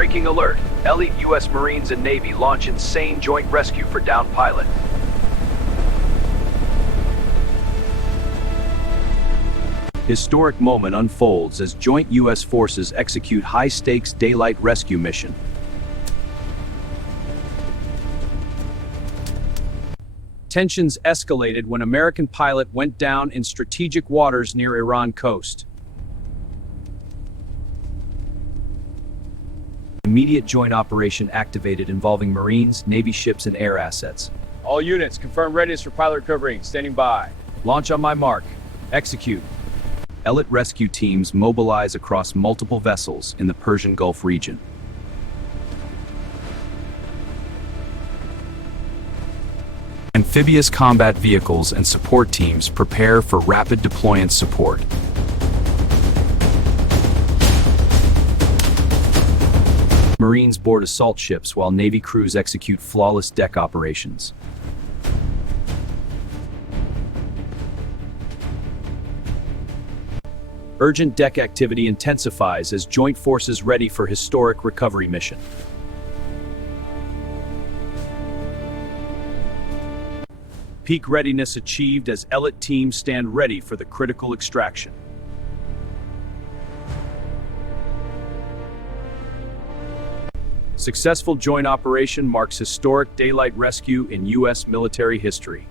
Breaking alert. Elite U.S. Marines and Navy launch insane joint rescue for downed pilot. Historic moment unfolds as joint U.S. forces execute high-stakes daylight rescue mission. Tensions escalated when American pilot went down in strategic waters near Iran coast. Immediate joint operation activated involving Marines, Navy ships, and air assets. All units, confirm readiness for pilot recovery. Standing by. Launch on my mark. Execute. Elite rescue teams mobilize across multiple vessels in the Persian Gulf region. Amphibious combat vehicles and support teams prepare for rapid deployment support. Marines board assault ships while Navy crews execute flawless deck operations. Urgent deck activity intensifies as joint forces ready for historic recovery mission. Peak readiness achieved as elite teams stand ready for the critical extraction. Successful joint operation marks historic daylight rescue in U.S. military history.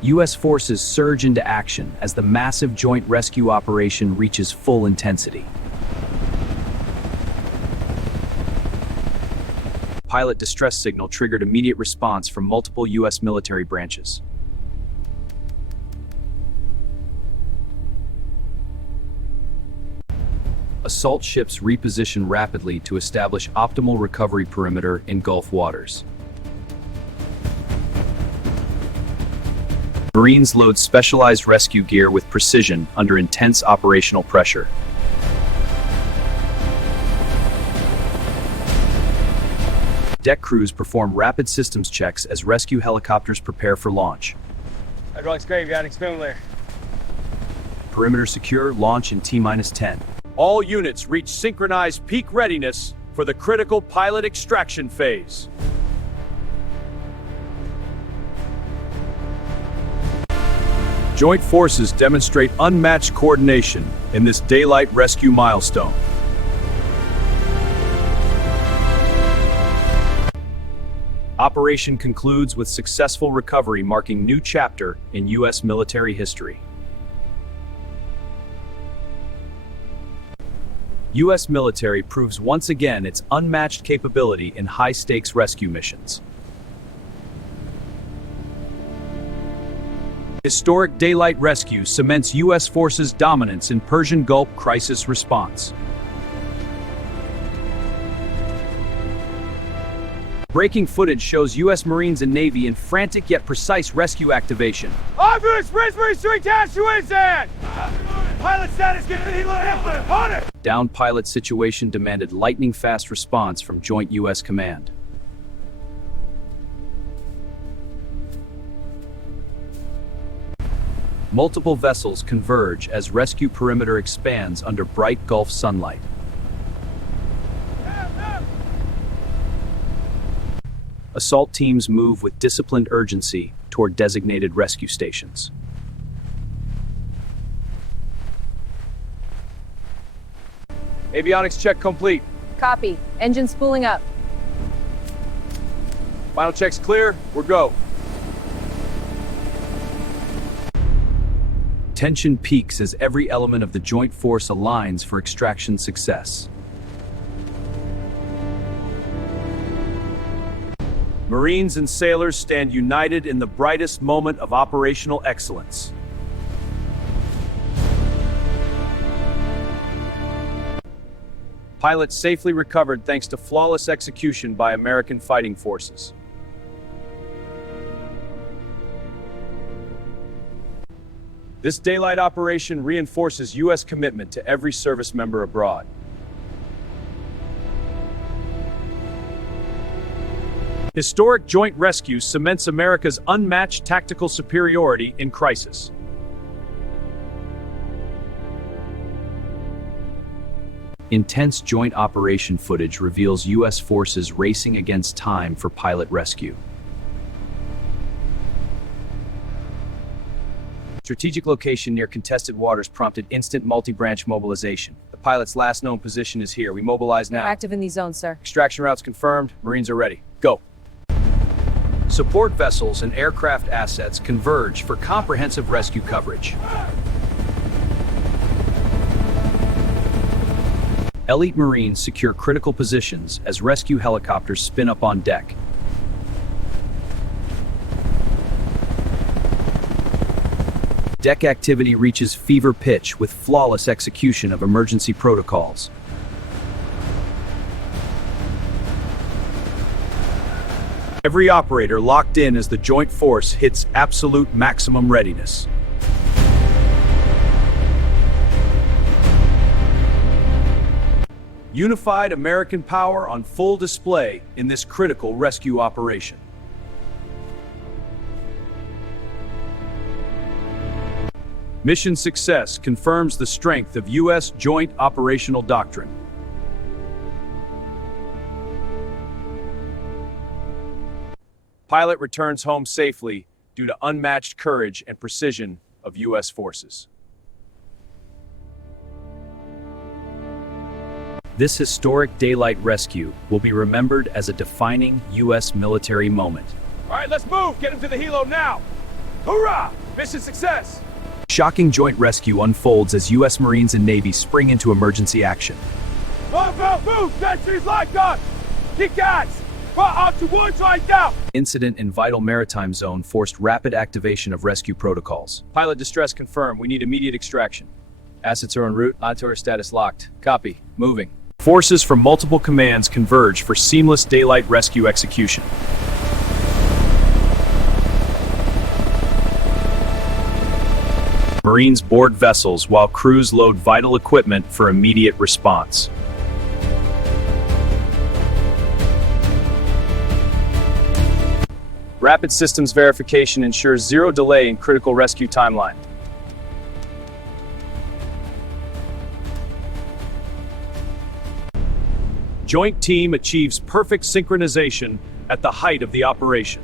U.S. forces surge into action as the massive joint rescue operation reaches full intensity. Pilot distress signal triggered immediate response from multiple U.S. military branches. Assault ships reposition rapidly to establish optimal recovery perimeter in Gulf waters. Marines load specialized rescue gear with precision under intense operational pressure. Deck crews perform rapid systems checks as rescue helicopters prepare for launch. Hydraulics graveyard smoothly. Perimeter secure, launch in T-10. All units reach synchronized peak readiness for the critical pilot extraction phase. Joint forces demonstrate unmatched coordination in this daylight rescue milestone. Operation concludes with successful recovery, marking new chapter in U.S. military history. U.S. military proves once again its unmatched capability in high-stakes rescue missions. Historic daylight rescue cements U.S. forces' dominance in Persian Gulf crisis response. Breaking footage shows U.S. Marines and Navy in frantic yet precise rescue activation. Obvious Raspberry to attach to Winston! Pilot status, get the healer on it! Downed pilot situation demanded lightning-fast response from Joint U.S. Command. Multiple vessels converge as rescue perimeter expands under bright Gulf sunlight. Assault teams move with disciplined urgency toward designated rescue stations. Avionics check complete. Copy. Engine spooling up. Final checks clear. We're go. Tension peaks as every element of the joint force aligns for extraction success. Marines and sailors stand united in the brightest moment of operational excellence. Pilot safely recovered thanks to flawless execution by American fighting forces. This daylight operation reinforces U.S. commitment to every service member abroad. Historic joint rescue cements America's unmatched tactical superiority in crisis. Intense joint operation footage reveals U.S. forces racing against time for pilot rescue. Strategic location near contested waters prompted instant multi-branch mobilization. The pilot's last known position is here. We mobilize now. We're active in these zones, sir. Extraction routes confirmed. Marines are ready. Go. Support vessels and aircraft assets converge for comprehensive rescue coverage. Elite Marines secure critical positions as rescue helicopters spin up on deck. Deck activity reaches fever pitch with flawless execution of emergency protocols. Every operator locked in as the joint force hits absolute maximum readiness. Unified American power on full display in this critical rescue operation. Mission success confirms the strength of U.S. Joint Operational Doctrine. Pilot returns home safely due to unmatched courage and precision of U.S. forces. This historic daylight rescue will be remembered as a defining U.S. military moment. All right, let's move. Get him to the helo now. Hoorah! Mission success. Shocking joint rescue unfolds as U.S. Marines and Navy spring into emergency action. Move! Sentries locked on. Kick ass. Out to one side now. Incident in vital maritime zone forced rapid activation of rescue protocols. Pilot distress confirmed. We need immediate extraction. Assets are en route. Ontour status locked. Copy. Moving. Forces from multiple commands converge for seamless daylight rescue execution. Marines board vessels while crews load vital equipment for immediate response. Rapid systems verification ensures zero delay in critical rescue timeline. Joint team achieves perfect synchronization at the height of the operation.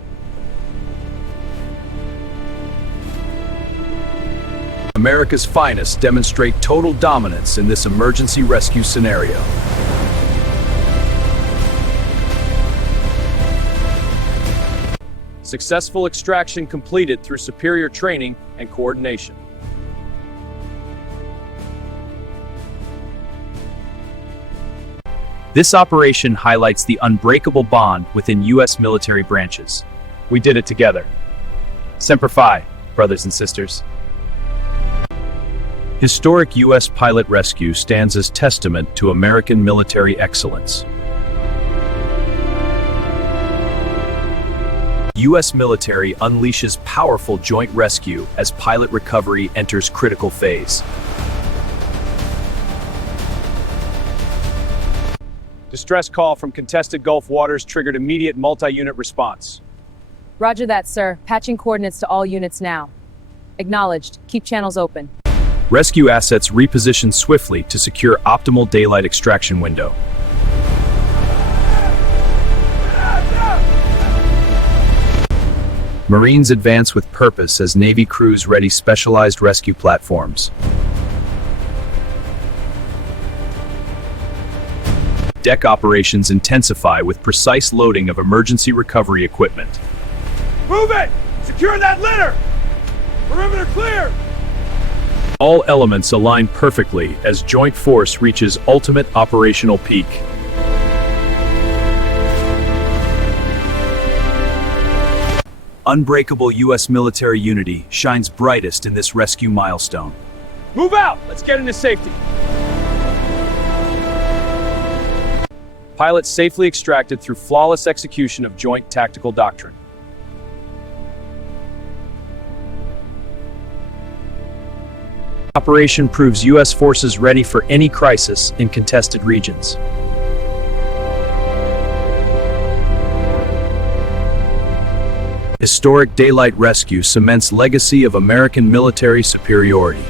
America's finest demonstrate total dominance in this emergency rescue scenario. Successful extraction completed through superior training and coordination. This operation highlights the unbreakable bond within U.S. military branches. We did it together. Semper Fi, brothers and sisters. Historic U.S. pilot rescue stands as testament to American military excellence. U.S. military unleashes powerful joint rescue as pilot recovery enters critical phase. Distress call from contested Gulf waters triggered immediate multi-unit response. Roger that, sir. Patching coordinates to all units now. Acknowledged. Keep channels open. Rescue assets reposition swiftly to secure optimal daylight extraction window. Marines advance with purpose as Navy crews ready specialized rescue platforms. Deck operations intensify with precise loading of emergency recovery equipment. Move it! Secure that litter! Perimeter clear! All elements align perfectly as joint force reaches ultimate operational peak. Unbreakable U.S. military unity shines brightest in this rescue milestone. Move out! Let's get into safety. Pilots safely extracted through flawless execution of joint tactical doctrine. Operation proves U.S. forces ready for any crisis in contested regions. Historic daylight rescue cements legacy of American military superiority.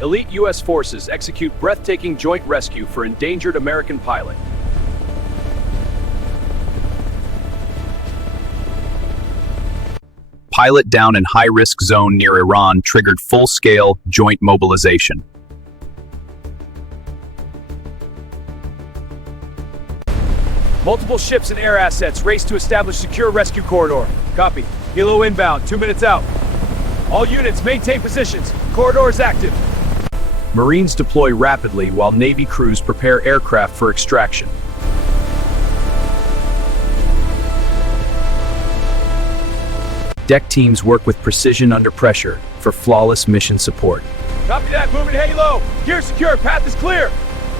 Elite U.S. forces execute breathtaking joint rescue for endangered American pilot. Pilot down in high-risk zone near Iran triggered full-scale joint mobilization. Multiple ships and air assets race to establish secure rescue corridor. Copy. Helo inbound, 2 minutes out. All units maintain positions. Corridor is active. Marines deploy rapidly while Navy crews prepare aircraft for extraction. Deck teams work with precision under pressure for flawless mission support. Copy that. Moving to Halo. Gear secure. Path is clear.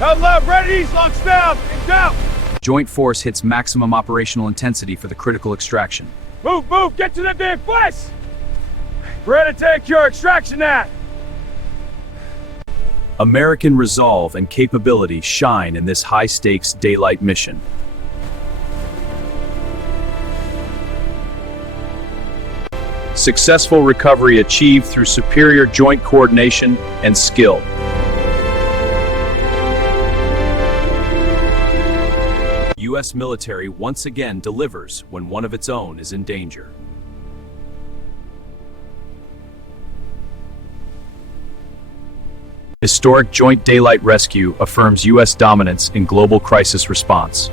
Out loud. Ready. Launch down. Down. Joint force hits maximum operational intensity for the critical extraction. Move, move. Get to the big place. Ready to take your extraction net. American resolve and capability shine in this high-stakes daylight mission. Successful recovery achieved through superior joint coordination and skill. U.S. military once again delivers when one of its own is in danger. Historic joint daylight rescue affirms U.S. dominance in global crisis response.